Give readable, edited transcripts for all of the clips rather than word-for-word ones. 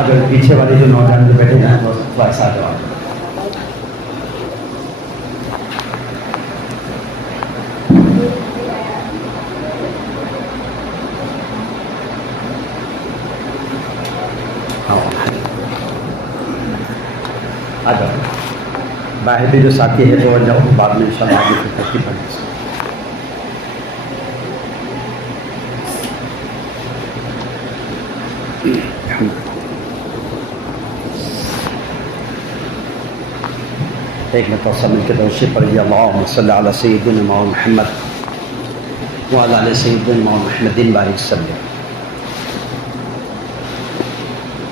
اگر پیچھے والے جو نوجوان جو بیٹھے ہیں وہ تھوڑا سا جواب آ جاؤ. باہر بھی جو ساتھی ہے وہ جاؤ، بعد میں انشاءاللہ آگے پھر ترتیب بنے. ایک مرتبہ سب مل کے دوشی پڑھیے اللہم صلی علی سیدنا مولانا محمد وعلی آل سیدنا مولانا محمد بارک وسلم.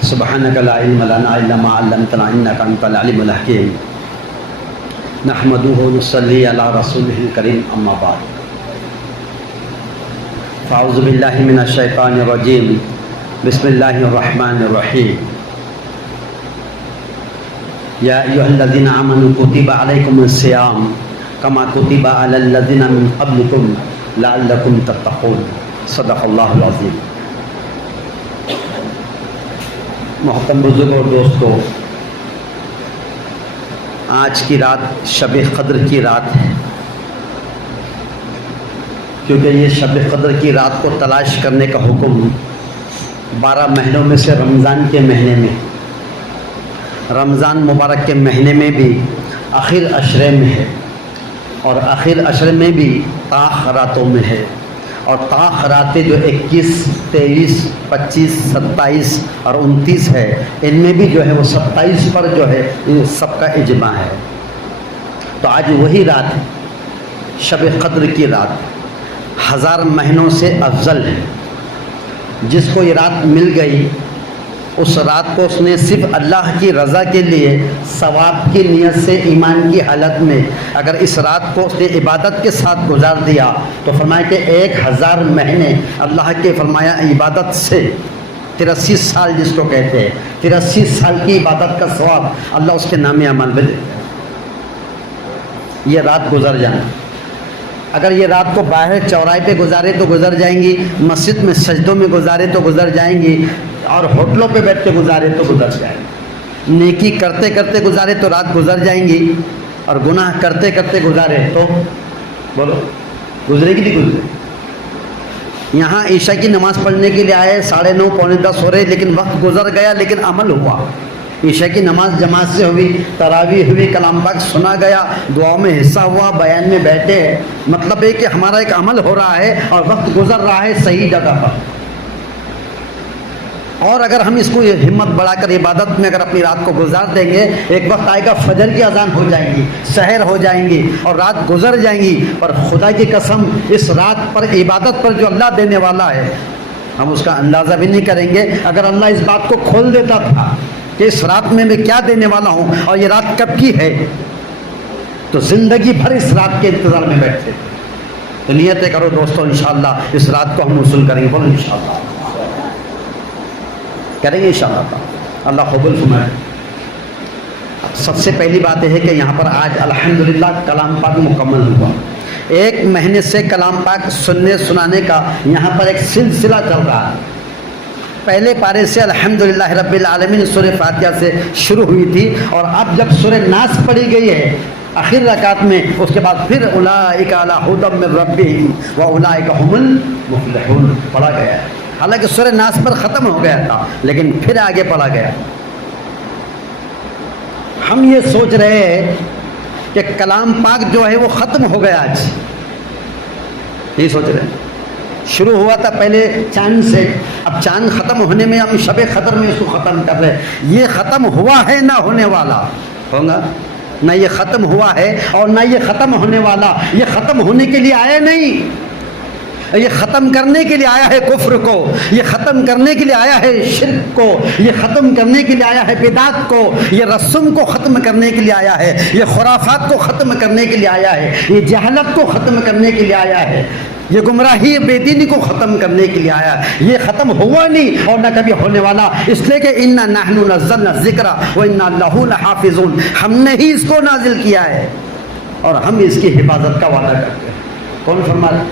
سبحانک لا علم لنا الا ما علمتنا انک انت العلیم الحکیم. نحمدہ ونصلی علی رسولہ الکریم اما بعد. فاعوذ باللہ من الشیطان الرجیم. بسم اللہ الرحمن الرحیم. یا ایھا الذین آمنوا کتب علیکم الصیام کما کتب علی الذین من قبلکم لعلکم تتقون. صدق اللہ العظیم. محترم بزرگ اور دوستو، آج کی رات شب قدر کی رات ہے، کیونکہ یہ شب قدر کی رات کو تلاش کرنے کا حکم 12 مہینوں میں سے رمضان کے مہینے میں، رمضان مبارک کے مہینے میں بھی آخر عشرے میں ہے، اور آخر عشرے میں بھی تاخراتوں میں ہے. اور تاخراتیں جو 21، 23، 25، 27 اور 29 ہے، ان میں بھی جو ہے وہ 27 پر جو ہے ان سب کا اجماع ہے. تو آج وہی رات ہے، شب قدر کی رات 1000 مہینوں سے افضل ہے. جس کو یہ رات مل گئی، اس رات کو اس نے صرف اللہ کی رضا کے لیے ثواب کی نیت سے ایمان کی حالت میں اگر اس رات کو اس نے عبادت کے ساتھ گزار دیا تو فرمایا کہ 1000 مہینے اللہ کے فرمایا عبادت سے 83 سال جس کو کہتے ہیں، 83 سال کی عبادت کا ثواب اللہ اس کے نام عمل میں دے. یہ رات گزر جائے. اگر یہ رات کو باہر چوراہے پہ گزارے تو گزر جائیں گی، مسجد میں سجدوں میں گزارے تو گزر جائیں گی، اور ہوٹلوں پہ بیٹھ کے گزارے تو گزر جائیں گی. نیکی کرتے کرتے گزارے تو رات گزر جائیں گی، اور گناہ کرتے کرتے گزارے تو بولو گزرے گی نہیں گزرے. یہاں عشاء کی نماز پڑھنے کے لیے آئے، 9:30 پونے 10 ہو رہے، لیکن وقت گزر گیا لیکن عمل ہوا. عشاء کی نماز جماعت سے ہوئی، تراویح ہوئی، کلام پاک سنا گیا، دعاؤں میں حصہ ہوا، بیان میں بیٹھے. مطلب ہے کہ ہمارا ایک عمل ہو رہا ہے اور وقت گزر رہا ہے صحیح جگہ پر. اور اگر ہم اس کو ہمت بڑھا کر عبادت میں اگر اپنی رات کو گزار دیں گے، ایک وقت آئے گا فجر کی اذان ہو جائیں گی، سحر ہو جائیں گی اور رات گزر جائیں گی. پر خدا کی قسم اس رات پر عبادت پر جو اللہ دینے والا ہے ہم اس کا اندازہ بھی نہیں کریں گے. اگر اللہ اس بات کو کھول دیتا تھا کہ اس رات میں کیا دینے والا ہوں اور یہ رات کب کی ہے، تو زندگی بھر اس رات کے انتظار میں بیٹھتے. تو نیتیں کرو دوستو، انشاءاللہ اس رات کو ہم وصول کریں گے. بولو انشاءاللہ کریں گے انشاءاللہ. اللہ قبول فرمائے. سب سے پہلی بات یہ ہے کہ یہاں پر آج الحمدللہ کلام پاک مکمل ہوا. 1 مہینے سے کلام پاک سننے سنانے کا یہاں پر ایک سلسلہ چل رہا ہے. پہلے پارے سے الحمدللہ رب العالمین سورہ فاتحہ سے شروع ہوئی تھی، اور اب جب سورہ ناس پڑھی گئی ہے آخر رکعت میں، اس کے بعد پھر اولئک علی ھدی من ربہم واولئک ھم المفلحون پڑھا گیا ہے. حالانکہ سورہ ناس پر ختم ہو گیا تھا لیکن پھر آگے پڑھا گیا. ہم یہ سوچ رہے ہیں کہ کلام پاک جو ہے وہ ختم ہو گیا. آج یہ سوچ رہے ہیں. شروع ہوا تھا پہلے چاند سے، اب چاند ختم ہونے میں ہم شب قدر میں اس کو ختم کر رہے ہیں. یہ ختم ہوا ہے نہ ہونے والا ہوگا، نہ یہ ختم ہوا ہے اور نہ یہ ختم ہونے والا. یہ ختم ہونے کے لیے آیا نہیں، یہ ختم کرنے کے لیے آیا ہے کفر کو، یہ ختم کرنے کے لیے آیا ہے شرک کو، یہ ختم کرنے کے لیے آیا ہے بدعت کو، یہ رسم کو ختم کرنے کے لیے آیا ہے، یہ خرافات کو ختم کرنے کے لیے آیا ہے، یہ جہالت کو ختم کرنے کے لیے آیا ہے، یہ گمراہی بے دینی کو ختم کرنے کے لیے آیا. یہ ختم ہوا نہیں اور نہ کبھی ہونے والا، اس لیے کہ انا نحن نزلنا الذکر وانا لہ لحافظون. ہم نے ہی اس کو نازل کیا ہے اور ہم اس کی حفاظت کا وعدہ کرتے ہیں. کون فرمایا؟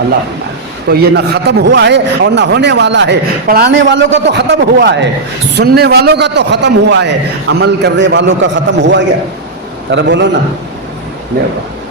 اللہ فرمایا. تو یہ نہ ختم ہوا ہے اور نہ ہونے والا ہے. پڑھانے والوں کا تو ختم ہوا ہے, سننے والوں کا تو ختم ہوا ہے, عمل کرنے والوں کا ختم ہوا گیا. ارے بولو نا,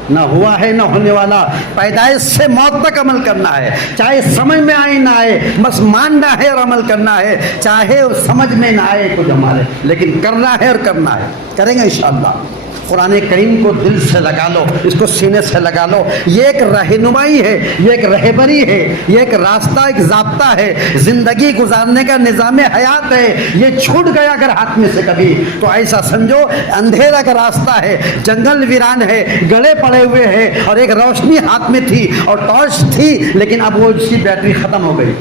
نہ ہوا ہے نہ ہونے والا. پیدائش سے موت تک عمل کرنا ہے, چاہے سمجھ میں آئے نہ آئے, بس ماننا ہے اور عمل کرنا ہے. چاہے سمجھ میں نہ آئے کچھ ہمارے, لیکن کرنا ہے اور کرنا ہے, کریں گے انشاءاللہ. قرآن کریم کو دل سے لگا لو, اس کو سینے سے لگا لو. یہ ایک رہنمائی ہے, یہ ایک رہبری ہے, یہ ایک راستہ, ایک ضابطہ ہے, زندگی گزارنے کا نظام حیات ہے. یہ چھوٹ گیا اگر ہاتھ میں سے کبھی تو ایسا سمجھو اندھیرا کا راستہ ہے, جنگل ویران ہے, گڑے پڑے ہوئے ہیں, اور ایک روشنی ہاتھ میں تھی اور ٹارچ تھی, لیکن اب وہ اس کی بیٹری ختم ہو گئی.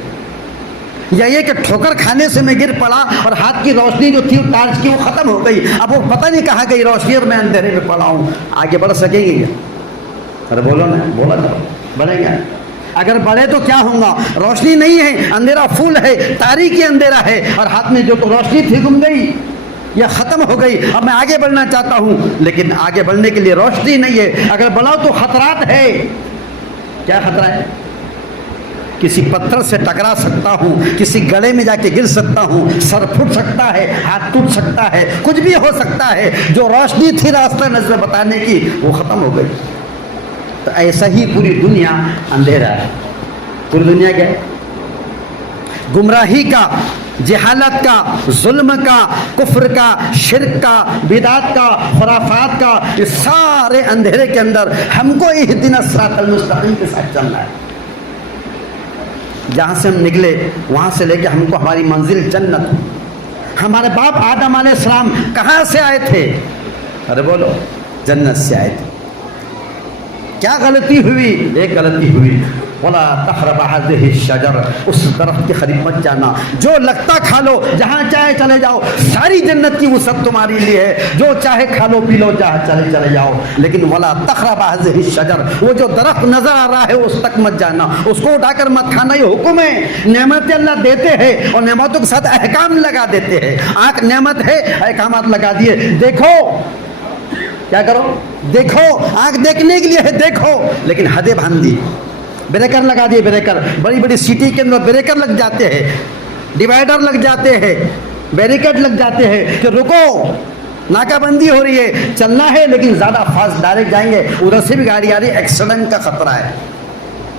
یا یہ کہ ٹھوکر کھانے سے میں گر پڑا اور ہاتھ کی روشنی جو تھی ٹارچ کی وہ ختم ہو گئی. اب وہ پتہ نہیں کہاں گئی روشنی اور میں اندھیرے میں پڑا ہوں. آگے بڑھ سکیں گے کیا؟ ارے بولو نا, بولا کرو, بڑھیں گے. اگر بڑھے تو کیا ہوں گا؟ روشنی نہیں ہے, اندھیرا فل ہے, تاریکی اندھیرا ہے, اور ہاتھ میں جو تو روشنی تھی گم گئی یا ختم ہو گئی. اب میں آگے بڑھنا چاہتا ہوں لیکن آگے بڑھنے کے لیے روشنی نہیں ہے. اگر بڑھاؤ تو خطرات ہے. کیا خطرہ ہے؟ کسی پتھر سے ٹکرا سکتا ہوں, کسی گڑے میں جا کے گر سکتا ہوں, سر پھٹ سکتا ہے, ہاتھ ٹوٹ سکتا ہے, کچھ بھی ہو سکتا ہے. جو روشنی تھی راستہ نظر بتانے کی وہ ختم ہو گئی. تو ایسا ہی پوری دنیا اندھیرا ہے. پوری دنیا کیا ہے؟ گمراہی کا, جہالت کا, ظلم کا, کفر کا, شرک کا, بدعت کا, خرافات کا, اس سارے اندھیرے کے اندر ہم کو اہدنا الصراط المستقیم کے ساتھ چلنا ہے. جہاں سے ہم نکلے وہاں سے لے کے ہم کو ہماری منزل جنت. ہمارے باپ آدم علیہ السلام کہاں سے آئے تھے؟ ارے بولو, جنت سے آئے تھے. کیا غلطی ہوئی؟ ایک غلطی ہوئی, وَلَا تَقْرَبَ هَذِهِ الشَّجَرَ, اس درخت کے قریب مت جانا. جو لگتا کھا لو, جہاں چاہے چلے جاؤ, ساری جنت کی وسعت تمہاری لیے ہے, جو چاہے کھا لو پی لو, جہاں چلے جاؤ. لیکن وَلَا تَقْرَبَ هَذِهِ الشَّجَرَ, وہ جو درخت نظر آ رہا ہے اس تک مت جانا, اس کو اٹھا کر مت کھانا. یہ حکم ہے. نعمت اللہ دیتے ہیں اور نعمتوں کے ساتھ احکام لگا دیتے ہیں. آنکھ نعمت ہے, احکامات لگا دیے. دیکھو, کیا کرو؟ دیکھو, آنکھ دیکھنے کے لیے ہے, دیکھو, لیکن حدیں باندھ دی, بریکر لگا دیے. بریکر بڑی بڑی سٹی کے اندر بریکر لگ جاتے ہیں, ڈیوائڈر لگ جاتے ہیں, بیریکیڈ لگ جاتے ہیں کہ رکو, ناکہ بندی ہو رہی ہے, چلنا ہے لیکن زیادہ فاسٹ ڈائریکٹ جائیں گے, ادھر سے بھی گاڑی آ رہی ہے, ایکسیڈنٹ کا خطرہ ہے.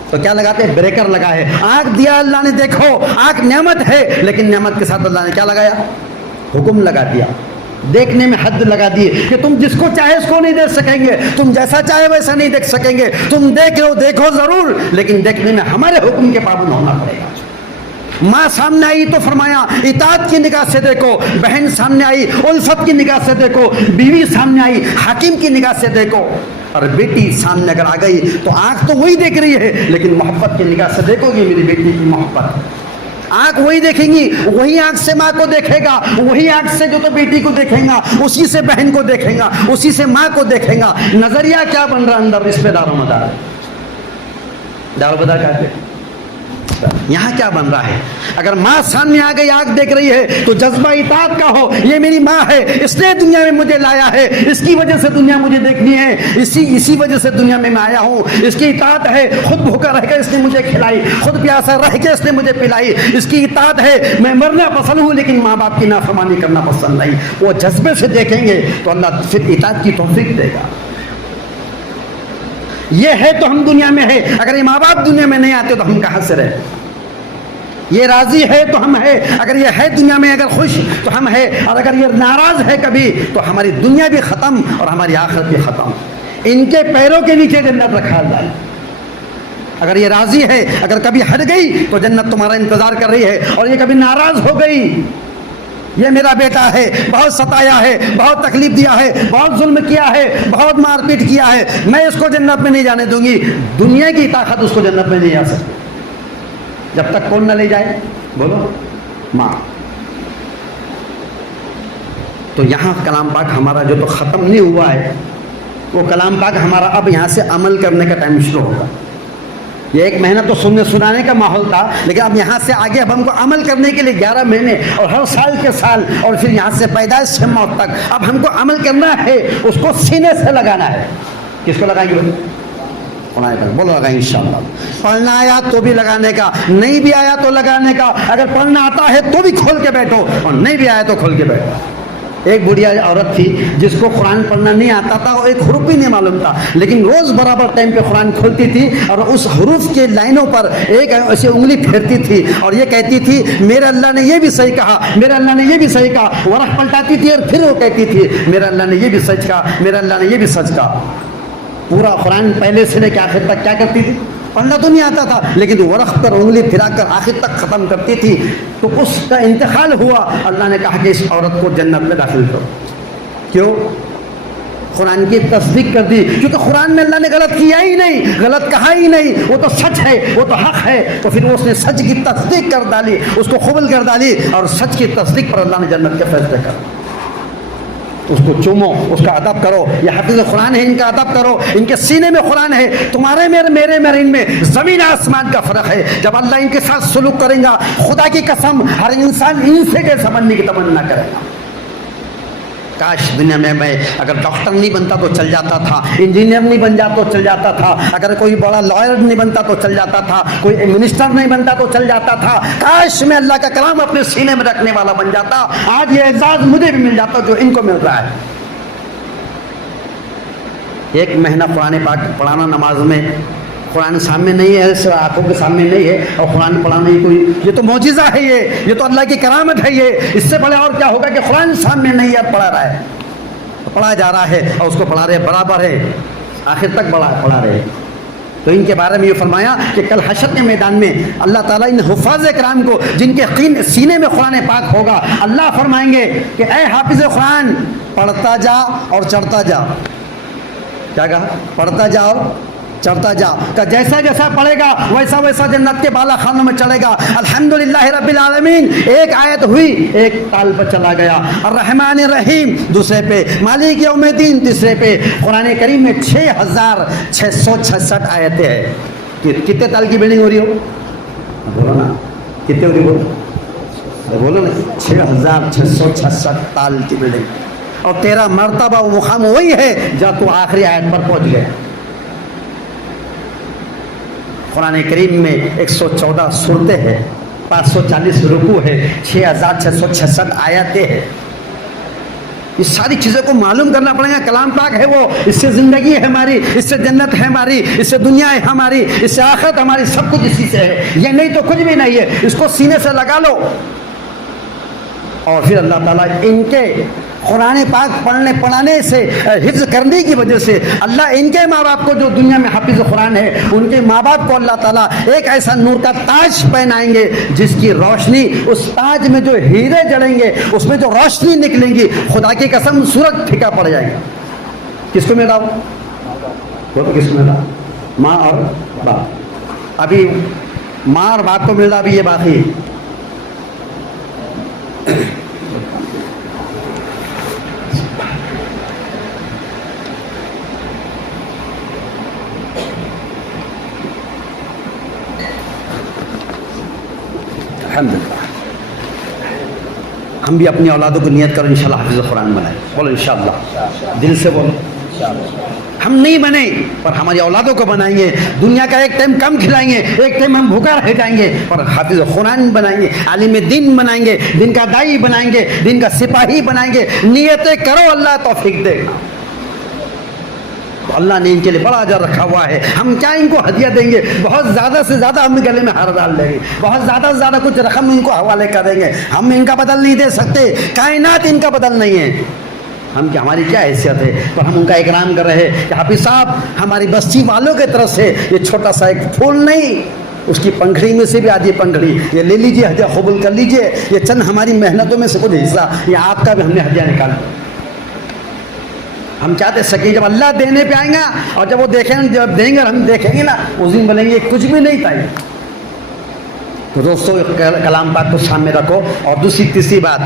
تو کیا لگاتے ہیں؟ بریکر لگا ہے. آنکھ دیا اللہ نے, دیکھو, آنکھ نعمت ہے, لیکن نعمت کے ساتھ اللہ نے کیا لگایا؟ حکم لگا دیا. دیکھنے میں حد لگا دی کہ تم جس کو چاہے اس کو نہیں دیکھ سکیں گے, تم جیسا چاہے ویسا نہیں دیکھ سکیں گے. تم دیکھو ضرور, لیکن دیکھنے میں ہمارے حکم کے پابند ہونا پڑے گا. ماں سامنے آئی تو فرمایا اطاعت کی نگاہ سے دیکھو, بہن سامنے آئی الفت کی نگاہ سے دیکھو, بیوی سامنے آئی حاکم کی نگاہ سے دیکھو, اور بیٹی سامنے اگر آ گئی تو آنکھ تو وہی دیکھ رہی ہے, لیکن محبت کی نگاہ سے دیکھو گی میری بیٹی کی محبت. آنکھ وہی دیکھیں گی, وہی آنکھ سے ماں کو دیکھے گا, وہی آنکھ سے جو تو بیٹی کو دیکھیں گا, اسی سے بہن کو دیکھیں گا, اسی سے ماں کو دیکھیں گا. نظریہ کیا بن رہا اندر؟ اس پہ دار و مدار, دار و مدار کہتے ہیں. یہاں کیا بن رہا ہے؟ اگر ماں سامنے آ گئی, آنکھ دیکھ رہی ہے, تو جذبہ اطاعت کا ہو, یہ میری ماں ہے, اس نے دنیا میں مجھے لایا ہے, اس کی وجہ سے دنیا مجھے دیکھنی ہے, اسی وجہ سے دنیا میں آیا ہوں, اس کی اطاعت ہے. خود بھوکا رہ کے اس نے مجھے کھلائی, خود پیاسا رہ کے اس نے مجھے پلائی, اس کی اطاعت ہے. میں مرنا پسند ہوں لیکن ماں باپ کی نافرمانی کرنا پسند نہیں. وہ جذبے سے دیکھیں گے تو اللہ پھر اطاعت کی توفیق دے گا. یہ ہے تو ہم دنیا میں ہے. اگر یہ ماں باپ دنیا میں نہیں آتے تو ہم کہاں سے رہے؟ یہ راضی ہے تو ہم ہے, اگر یہ ہے دنیا میں اگر خوش تو ہم ہے, اور اگر یہ ناراض ہے کبھی تو ہماری دنیا بھی ختم اور ہماری آخرت بھی ختم. ان کے پیروں کے نیچے جنت رکھا جائے. اگر یہ راضی ہے, اگر کبھی ہٹ گئی تو جنت تمہارا انتظار کر رہی ہے, اور یہ کبھی ناراض ہو گئی, یہ میرا بیٹا ہے, بہت ستایا ہے, بہت تکلیف دیا ہے, بہت ظلم کیا ہے, بہت مار پیٹ کیا ہے, میں اس کو جنت میں نہیں جانے دوں گی. دنیا کی طاقت اس کو جنت میں نہیں آ سکتی جب تک کون نہ لے جائے. بولو, ماں. تو یہاں کلام پاک ہمارا جو تو ختم نہیں ہوا ہے, وہ کلام پاک ہمارا اب یہاں سے عمل کرنے کا ٹائم شروع ہوگا. یہ ایک مہینہ تو سننے سنانے کا ماحول تھا, لیکن اب یہاں سے آگے اب ہم کو عمل کرنے کے لیے 11 مہینے اور ہر سال کے سال, اور پھر یہاں سے پیدائش سے موت تک اب ہم کو عمل کرنا ہے. اس کو سینے سے لگانا ہے. کس کو لگائیں گے؟ قرآن پڑھ بولو لگا انشاءاللہ. پڑھنا آیا تو بھی لگانے کا, نہیں بھی آیا تو لگانے کا. اگر پڑھنا آتا ہے تو بھی کھول کے بیٹھو, اور نہیں بھی آیا تو کھول کے بیٹھو. ایک بڑھیا عورت تھی جس کو قرآن پڑھنا نہیں آتا تھا, وہ ایک حرف بھی نہیں معلوم تھا, لیکن روز برابر ٹائم پہ قرآن کھولتی تھی اور اس حروف کے لائنوں پر ایک ایسے انگلی پھیرتی تھی اور یہ کہتی تھی میرے اللہ نے یہ بھی صحیح کہا, میرے اللہ نے یہ بھی صحیح کہا. ورق پلٹاتی تھی اور پھر وہ کہتی تھی میرے اللہ نے یہ بھی سچ کہا, میرے اللہ نے یہ بھی سچ کہا. پورا قرآن پہلے سے لے کے آخر تک کیا کرتی تھی, پڑھنا تو نہیں آتا تھا لیکن ورق پر انگلی پھرا کر آخر تک ختم کرتی تھی. تو اس کا انتقال ہوا, اللہ نے کہا کہ اس عورت کو جنت میں داخل کرو. کیوں؟ قرآن کی تصدیق کر دی, کیونکہ قرآن میں اللہ نے غلط کیا ہی نہیں, غلط کہا ہی نہیں, وہ تو سچ ہے, وہ تو حق ہے. تو پھر اس نے سچ کی تصدیق کر ڈالی, اس کو قبول کر ڈالی, اور سچ کی تصدیق پر اللہ نے جنت کے فیصلے کر. اس کو چومو, اس کا ادب کرو. یہ حافظ قرآن ہے, ان کا ادب کرو. ان کے سینے میں قرآن ہے, تمہارے میرے ان میں زمین آسمان کا فرق ہے. جب اللہ ان کے ساتھ سلوک کرے گا, خدا کی قسم ہر انسان ان سے کیسا بننے کی تمنا کرے گا. کاش دنیا میں اگر ڈاکٹر نہیں بنتا تو چل جاتا تھا, انجینئر نہیں بن جاتا تو چل جاتا تھا, اگر کوئی بڑا لائر نہیں بنتا تو چل جاتا تھا, کوئی منسٹر نہیں بنتا تو چل جاتا تھا. کاش میں اللہ کا کلام اپنے سینے میں رکھنے والا بن جاتا. آج یہ اعزاز مجھے بھی مل جاتا جو ان کو مل رہا ہے. ایک مہینہ قرآن پاک پڑھانا نماز میں, قرآن سامنے نہیں ہے, صرف آنکھوں کے سامنے نہیں ہے, اور قرآن پڑھانا ہی کوئی, یہ تو معجزہ ہے, یہ تو اللہ کی کرامت ہے. یہ اس سے بڑے اور کیا ہوگا کہ قرآن سامنے نہیں ہے, پڑھا رہا ہے, پڑھا جا رہا ہے, اور اس کو پڑھا رہے برابر ہے, آخر تک پڑھا رہے. تو ان کے بارے میں یہ فرمایا کہ کل حشر کے میدان میں اللہ تعالیٰ ان حفاظ کرام کو جن کے سینے میں قرآن پاک ہوگا, اللہ فرمائیں گے کہ اے حافظ قرآن پڑھتا جا اور چڑھتا جا. کیا کہا؟ پڑھتا جا اور چڑھتا جا. کہ جیسا جیسا پڑھے گا ویسا ویسا جنت کے بالا خانوں میں چڑھے گا. الحمدللہ رب العالمین ایک آیت ہوئی, ایک تال پر چلا گیا. الرحمن الرحیم دوسرے پہ, مالک یوم الدین تیسرے پہ. قرآن کریم میں 6666 آیتیں ہیں. کتنے تال کی بلڈنگ ہو رہی ہو؟ بولو نا, کتنے ہو رہی ہو؟ بولو نا, 6666 تال کی بلڈنگ, اور تیرا مرتبہ و مقام وہی ہے جہاں تو آخری آیت پر پہنچ گئے. قرآن کریم میں 114 سورتیں ہیں, 540 رکوع ہے, 6666 آیتیں ہیں. اس ساری چیزوں کو معلوم کرنا پڑے گا. کلام پاک ہے وہ, اس سے زندگی ہے ہماری, اس سے جنت ہے ہماری, اس سے دنیا ہے ہماری, اس سے آخرت ہماری, سب کچھ اسی سے ہے. یہ نہیں تو کچھ بھی نہیں ہے. اس کو سینے سے لگا لو. اور پھر اللہ تعالیٰ ان کے قرآن پاک پڑھانے سے, حفظ کرنے کی وجہ سے اللہ ان کے ماں باپ کو جو دنیا میں حافظ قرآن ہے, ان کے ماں باپ کو اللہ تعالیٰ ایک ایسا نور کا تاج پہنائیں گے جس کی روشنی, اس تاج میں جو ہیرے جڑیں گے, اس میں جو روشنی نکلیں گی, خدا کی قسم سورج پھیکا پڑ جائے گا. کس کو ملا وہ؟ کس کو ملا؟ ماں اور باپ. ابھی ماں اور باپ کو مل رہا, ابھی یہ باقی. الحمدللہ ہم بھی اپنی اولادوں کو نیت کرو انشاءاللہ حافظ قرآن بنائیں. بولو انشاءاللہ, دل سے بولو. ہم نہیں بنے پر ہماری اولادوں کو بنائیں گے. دنیا کا ایک ٹائم کم کھلائیں گے, ایک ٹائم ہم بھوکا رہ جائیں گے, پر حافظ قرآن بنائیں گے, عالم دین بنائیں گے, دین کا دائی بنائیں گے, دین کا سپاہی بنائیں گے. نیتیں کرو, اللہ توفیق دے گا. اللہ نے ان کے لیے بڑا اجر رکھا ہوا ہے. ہم کیا ان کو ہدیہ دیں گے؟ بہت زیادہ سے زیادہ ہم گلے میں ہار ڈال دیں گے, بہت زیادہ سے زیادہ کچھ رقم ان کو حوالے کر دیں گے. ہم ان کا بدل نہیں دے سکتے, کائنات ان کا بدل نہیں ہے. ہم کی ہماری کیا حیثیت ہے؟ تو ہم ان کا اکرام کر رہے ہیں کہ حافظ صاحب ہماری بستی والوں کی طرف سے یہ چھوٹا سا ایک پھول نہیں, اس کی پنکھڑی میں سے بھی آدھی پنکھڑی یہ لے لیجئے, ہدیہ قبول کر لیجئے. یہ چند ہماری محنتوں میں سے کچھ حصہ, یہ آپ کا بھی ہم نے ہدیہ نکالا. ہم کیا دے سکیں؟ جب اللہ دینے پہ آئیں گا, اور جب وہ دیکھیں, جب دیں گے اور ہم دیکھیں گے نا, اس دن بولیں گے کچھ بھی نہیں تھا. تو دوستو کلام پاک کو سامنے رکھو. اور دوسری تیسری بات,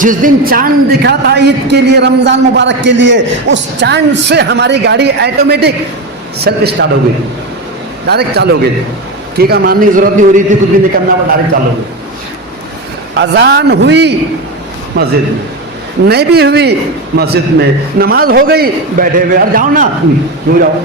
جس دن چاند دکھا تھا عید کے لیے, رمضان مبارک کے لیے, اس چاند سے ہماری گاڑی آٹومیٹک سیلف اسٹارٹ ہو گئی, ڈائریکٹ چالو ہو گئی. ٹھیک ہے, ماننے کی ضرورت نہیں ہو رہی تھی, کچھ بھی نہیں کرنا, وہ ڈائریکٹ چالو ہو گئی. اذان ہوئی مسجد میں, نہیں بھی ہوئی مسجد میں, نماز ہو گئی بیٹھے ہوئے, اور جاؤ نا, کیوں جاؤ,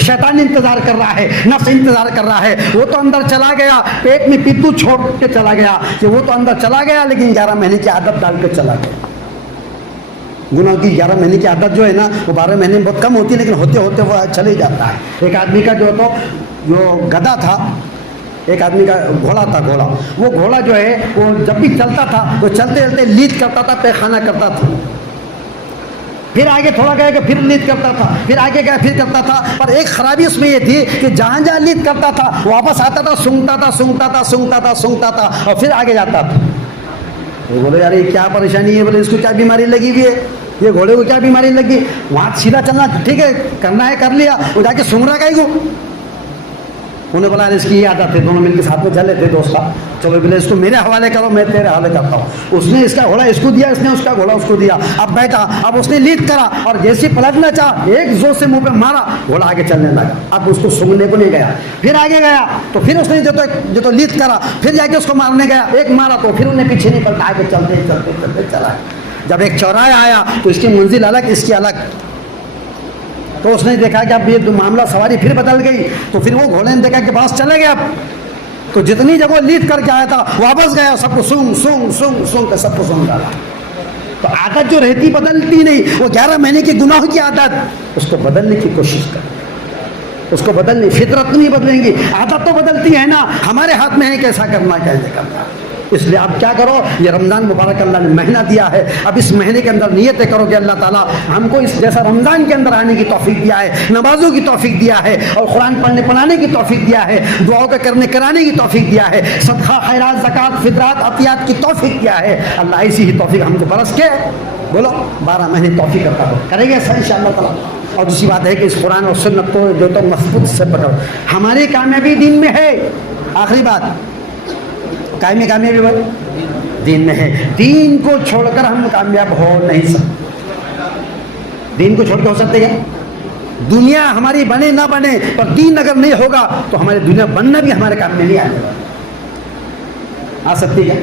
شیطان انتظار کر رہا ہے, نفس انتظار کر رہا ہے. وہ تو اندر چلا گیا, پیٹ میں پیپو چھوڑ کے چلا گیا کہ وہ تو اندر چلا گیا, لیکن 11 مہینے کی عادت ڈال کے چلا گیا. گناہ کی 11 مہینے کی عادت جو ہے نا وہ 12 مہینے میں بہت کم ہوتی ہے, لیکن ہوتے ہوتے وہ چلے جاتا ہے. ایک آدمی کا جو گدھا تھا, ایک آدمی کا گھوڑا تھا. وہ گھوڑا جو ہے وہ جب بھی چلتا تھا وہ چلتے چلتے لیڈ کرتا تھا, پیخانہ کرتا تھا. پھر آگے تھوڑا گیا کہ پھر لیڈ کرتا تھا, پھر آگے گیا پھر کرتا تھا. پر ایک خرابی اس میں یہ تھی کہ جہاں جہاں لیڈ کرتا تھا واپس آتا تھا, سونگتا تھا اور پھر آگے جاتا تھا. وہ بولے یار یہ کیا پریشانی ہے, بولے اس کو کیا بیماری لگی ہوئی ہے, یہ گھوڑے کو کیا بیماری لگی. وہاں سیدھا چلنا ٹھیک ہے, کرنا ہے کر لیا, وہ جا کے سونگ رہا کہیں کو. انہیں بولا اس کی یہ عادت ہے, دونوں مل کے ساتھ میں چلے تھے دوست کا, چلو بولے اس کو میرے حوالے کرو, میں تیرے حوالے کرتا ہوں. اس نے اس کا گھوڑا اس کو دیا, اس نے اس کا گھوڑا اس کو دیا. اب بیٹھا, اب اس نے لیڈ کرا اور جیسے پلٹنا چاہا ایک زور سے منہ پہ مارا, گھوڑا آگے چلنے لگا. اب اس کو سونگنے کو نہیں گیا, پھر آگے گیا تو پھر اس نے جو تو لیڈ کرا, پھر جا کے اس کو مارنے گیا, ایک مارا تو پھر انہیں پیچھے نہیں پلٹا, آگے چلتے چلا. جب ایک چوراہا آیا تو اس کی منزل الگ, اس کی الگ. تو اس نے دیکھا کہ اب یہ معاملہ سواری پھر بدل گئی, تو پھر وہ گھوڑے نے دیکھا کہ باس چلے گیا. اب تو جتنی جگہ لیڈ کر کے آیا تھا واپس گیا, سب کو سونگ سب کو سونگ ڈالا. تو عادت جو رہتی بدلتی نہیں, وہ 11 مہینے کی گناہ کی عادت, اس کو بدلنے کی کوشش کر, اس کو بدلنے. فطرت نہیں بدلیں گی, عادت تو بدلتی ہے نا, ہمارے ہاتھ میں ہے کیسا کرنا کیسے کرنا. اس لیے آپ کیا کرو, یہ رمضان مبارک اللہ نے مہینہ دیا ہے, اب اس مہینے کے اندر نیتیں کرو کہ اللہ تعالیٰ ہم کو اس جیسا رمضان کے اندر آنے کی توفیق دیا ہے, نمازوں کی توفیق دیا ہے, اور قرآن پڑھنے کی توفیق دیا ہے, دعاؤں کا کرانے کی توفیق دیا ہے, صدقہ خیرات زکوٰۃ فطرات عطیات کی توفیق دیا ہے. اللہ ایسی ہی توفیق ہم کو برس کے بولو 12 مہینے توفیق کرتا ہو, کریں گے سر انشاءاللہ تعالیٰ. اور دوسری بات ہے کہ اس قرآن اور سنت کو جو تو مضبوط سے پکڑو. ہماری کامیابی دین میں ہے. آخری بات, کامیابی دین میں ہے. دین کو چھوڑ کر ہم کامیاب ہو نہیں سکتے. دین کو چھوڑ کے ہو سکتے کیا؟ دنیا ہماری بنے نہ بنے, پر دین اگر نہیں ہوگا تو ہماری دنیا بننا بھی ہمارے کام میں نہیں آ سکتی کیا؟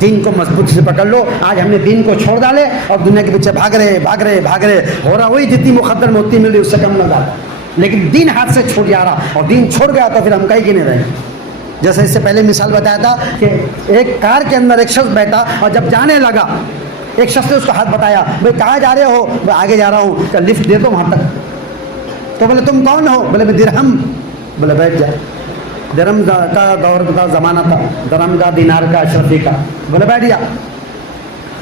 دین کو مضبوط سے پکڑ لو. آج ہم نے دین کو چھوڑ ڈالے اور دنیا کے پیچھے بھاگ رہے, ہو رہا وہی جتنی مقدر میں اتنی مل رہی اس سے کم نہ ڈالا, لیکن دین ہاتھ سے چھوٹ جا رہا, اور دین چھوڑ گیا تو پھر ہم کہیں کی نہیں رہے. جیسے اس سے پہلے مثال بتایا تھا کہ ایک کار کے اندر ایک شخص بیٹھا, اور جب جانے لگا ایک شخص نے اس کو ہاتھ بتایا, بھائی کہاں جا رہے ہو؟ میں آگے جا رہا ہوں, کہ لفٹ دے دو وہاں تک. تو بولے تم کون ہو؟ بولے میں درہم. بولے بیٹھ جا. درہم کا دور کا زمانہ تھا, درہم کا, دینار کا, اشرفی کا. بولے بیٹھ جا.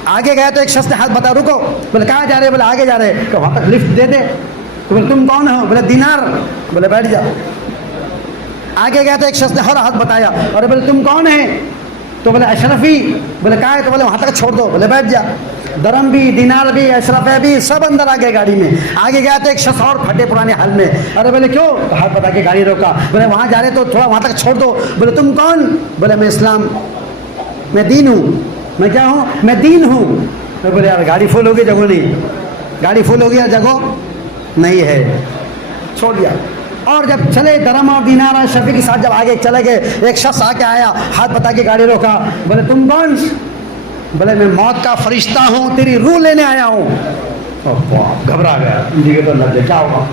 آگے گیا تو ایک شخص نے ہاتھ بتایا, رکو. بولے کہاں جا رہے؟ بولے آگے جا رہے. کہ وہاں تک لفٹ دے دے. تو بولے تم کون ہو؟ بولے دینار. بولے بیٹھ جا. آگے گیا تو ایک شخص نے اور ہاتھ بتایا, اور بولے تم کون ہیں؟ تو بولے اشرفی. بولے کہاں ہے؟ تو بولے وہاں تک چھوڑ دو. بولے بیٹھ جا. درم بھی, دینار بھی, اشرفے بھی سب اندر آ گئے گاڑی میں. آگے گیا تو ایک شخص اور پھٹے پرانے حال میں. ارے بولے کیوں؟ ہاتھ بتا کے گاڑی روکا. بولے وہاں جا رہے تو تھوڑا وہاں تک چھوڑ دو. بولے تم کون؟ بولے میں اسلام, میں دین ہوں. میں کیا ہوں؟ میں دین ہوں. بولے یار گاڑی فل ہو گئی, جگہ نہیں. گاڑی فل ہو گیا, جگہ نہیں ہے, چھوڑ دیا. اور جب چلے درم اور دینار اور شفیع کے ساتھ جب آگے چلے گئے, ایک شخص آ کے آیا, ہاتھ بتا کے گاڑی روکا. بولے تم کون؟ بولے میں موت کا فرشتہ ہوں, تیری روح لینے آیا ہوں. گھبرا گیا, کیا ہوگا؟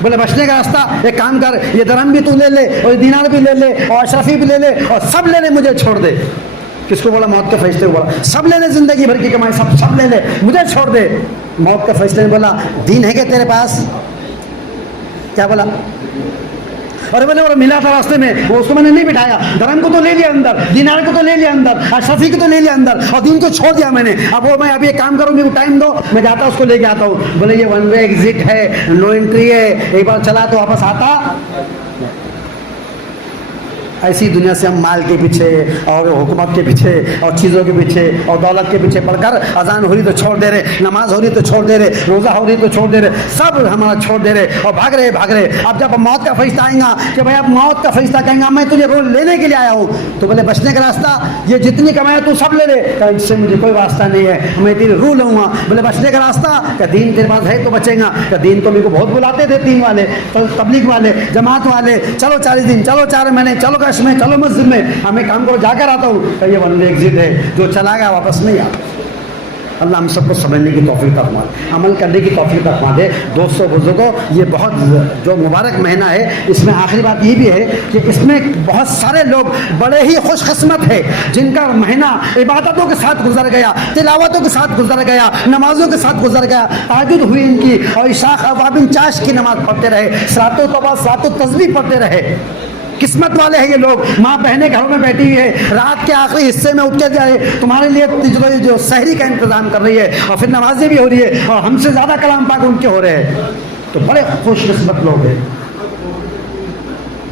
بولے بچنے کا راستہ, ایک کام کر, یہ درم بھی تو لے لے, اور یہ دینار بھی لے لے, اور اشرفی بھی لے لے, اور سب لے لے, مجھے چھوڑ دے. کس کو بولا؟ موت کے فرشتے کو بولا. سب لے لے, زندگی بھر کی کمائی سب لے لے, مجھے چھوڑ دے. موت کے فرشتے نے بولا دین ہے کہ تیرے پاس؟ کیا بولا؟ اور بولے اور ملا تھا راستے میں, وہ اس کو میں نے نہیں بٹھایا. درم کو تو لے لیا اندر, دینار کو تو لے لیا اندر, اشرفی کو تو لے لیا اندر, اور دین کو چھوڑ دیا میں نے. اب وہ میں ابھی ایک کام کروں, میرے کو ٹائم دو, میں جاتا اس کو لے کے آتا ہوں. بولے یہ ون وے ایگزٹ ہے, نو انٹری ہے, ایک بار چلا تو واپس آتا. ایسی دنیا سے ہم مال کے پیچھے اور حکومت کے پیچھے اور چیزوں کے پیچھے اور دولت کے پیچھے پڑھ کر اذان ہو رہی تو چھوڑ دے رہے, نماز ہو رہی تو چھوڑ دے رہے, روزہ ہو رہی تو چھوڑ دے رہے, سب ہمارا چھوڑ دے رہے اور بھاگ رہے. اب جب موت کا فرشتہ آئے گا کہ بھائی اب موت کا فرشتہ کہیں گا میں تجھے روز لینے کے لیے آیا ہوں, تو بولے بچنے کا راستہ, یہ جتنی کمایا تو سب لے لے, کہ اس سے مجھے کوئی واسطہ نہیں ہے, میں تیری روح لوں گا. بولے بچنے کا راستہ, کہ دین تیرے پاس ہے تو بچے گا, کہ دین تو میرے کو بہت بلاتے تھے, دین والے, تبلیغ والے, جماعت والے, چلو 40 دن, چلو 4 مہینے, چلو کش میں, چلو مسجد میں, ہمیں کام کرو, جا کر آتا ہوں. کہ یہ ون وے ایگزٹ ہے, جو چلا گیا واپس نہیں آتا. اللہ ہم سب کو سمجھنے کی توفیق عطا فرمائے، عمل کرنے کی توفیق عطا فرمائے۔ دوستوں بزرگوں، یہ بہت جو مبارک مہینہ ہے، اس میں آخری بات یہ بھی ہے کہ اس میں بہت سارے لوگ بڑے ہی خوش قسمت ہے جن کا مہینہ عبادتوں کے ساتھ گزر گیا، تلاوتوں کے ساتھ گزر گیا، نمازوں کے ساتھ گزر گیا، تہجد ہوئی ان کی، اور عشاء خوابین چاش کی نماز پڑھتے رہے، صلاۃ و توبہ صلاۃ و تسبیح پڑھتے رہے۔ قسمت والے ہیں یہ لوگ۔ ماں بہنیں گھروں میں بیٹھی ہوئی ہے، رات کے آخری حصے میں اٹھ کے جائے تمہارے لیے جو سحری کا انتظام کر رہی ہے، اور پھر نمازیں بھی ہو رہی ہے، اور ہم سے زیادہ کلام پاک ان کے ہو رہے ہیں، تو بڑے خوش قسمت لوگ ہیں،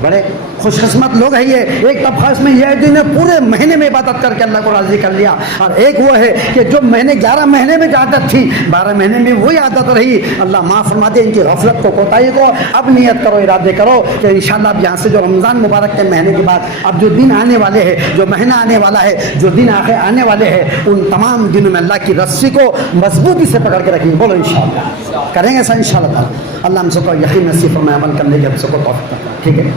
بڑے خوش قسمت لوگ ہیں یہ۔ ایک طبقہ اس میں یہ ہے جنہیں پورے مہینے میں عبادت کر کے اللہ کو راضی کر لیا، اور ایک وہ ہے کہ جو مہینے 11 مہینے میں جو عادت تھی 12 مہینے میں وہی عادت رہی۔ اللہ معاف فرما دے ان کی غفلت کو، کوتاہی کو۔ اب نیت کرو، ارادے کرو کہ انشاءاللہ اب یہاں سے جو رمضان مبارک کے مہینے کے بعد اب جو دن آنے والے ہیں، جو مہینہ آنے والا ہے، جو دن آخر آنے والے ہیں، ان تمام دنوں میں اللہ کی رسی کو مضبوطی سے پکڑ کے رکھیں گے۔ بولو انشاءاللہ کریں گے ایسا انشاءاللہ۔ اللہ ہم سب کو یقین نصیب فرمائے، عمل کرنے کے ہم سب کو توفیق عطا فرمائے۔ ٹھیک ہے،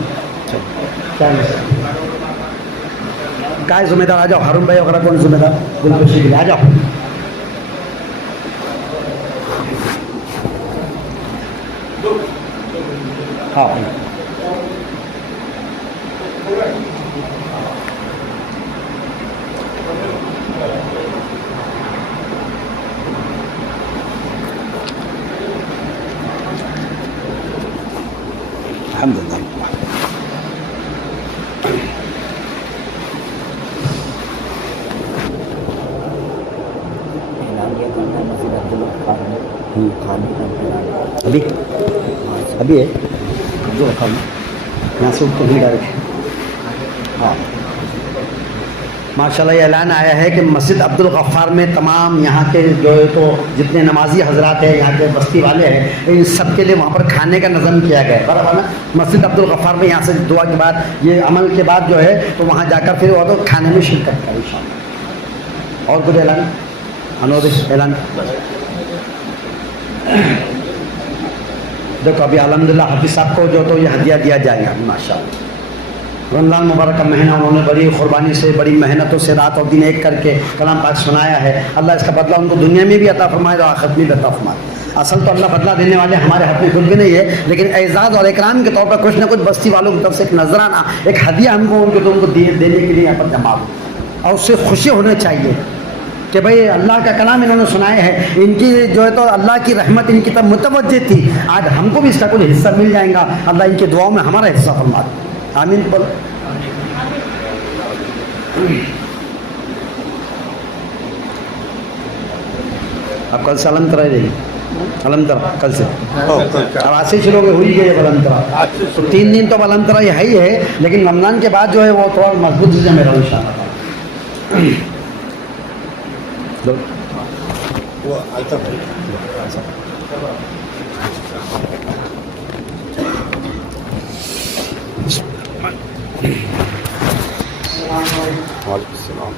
کیا ذمہ دار؟ آ جاؤ ہارون بھائی وغیرہ، کون ذمہ دار؟ گلپوشی کے لیے آ جاؤ۔ ہاں الحمد للہ۔ ابھی ہے جو رکھا ہوں یہاں سے اٹھ کے نہیں ڈائریکٹ۔ ہاں ماشاء اللہ یہ اعلان آیا ہے کہ مسجد عبد الغفار میں تمام یہاں کے جو ہے تو جتنے نمازی حضرات ہیں، یہاں کے بستی والے ہیں، ان سب کے لیے وہاں پر کھانے کا نظم کیا گیا ہے، برابر نا؟ مسجد عبد الغفار میں یہاں سے دعا کے بعد یہ عمل کے بعد جو ہے تو وہاں جا کر پھر وہ تو کھانے میں شرکت کریں انشاءاللہ۔ اور کچھ اعلان؟ انودش اعلان دیکھو ابھی الحمدللہ حافظ صاحب کو جو تو یہ ہدیہ دیا جائے گا ماشاءاللہ۔ رمضان مبارک کا مہینہ انہوں نے بڑی قربانی سے، بڑی محنتوں سے رات اور دن ایک کر کے کلام پاک سنایا ہے۔ اللہ اس کا بدلہ ان کو دنیا میں بھی عطا فرمائے اور آخرت میں بھی عطا فرمائے۔ اصل تو اللہ بدلہ دینے والے ہمارے ہاتھ میں کچھ بھی نہیں ہے، لیکن اعزاز اور اکرام کے طور پر کچھ نہ کچھ بستی والوں کی طرف سے ایک نذرانہ، ایک ہدیہ ہم کو ان کو دینے کے لیے یہاں پر جمع ہو، اور اس سے خوشی ہونا چاہیے کہ بھئی اللہ کا کلام انہوں نے سنائے ہیں، ان کی جو ہے تو اللہ کی رحمت ان کی طرف متوجہ تھی، آج ہم کو بھی اس کا کچھ حصہ مل جائے گا۔ اللہ ان کی دعاؤں میں ہمارا حصہ فرما دے، آمین بولو۔ اب کل سے علم ترا رہے گی، علم ترا کل سے اب آج سے شروع ہوئی گئی ہے علم ترا، تو 3 دن تو علم ترا یہ ہی ہے، لیکن رمضان کے بعد جو ہے وہ تھوڑا مضبوط چیزیں میرا انشاءاللہ۔ وعلیکم السلام۔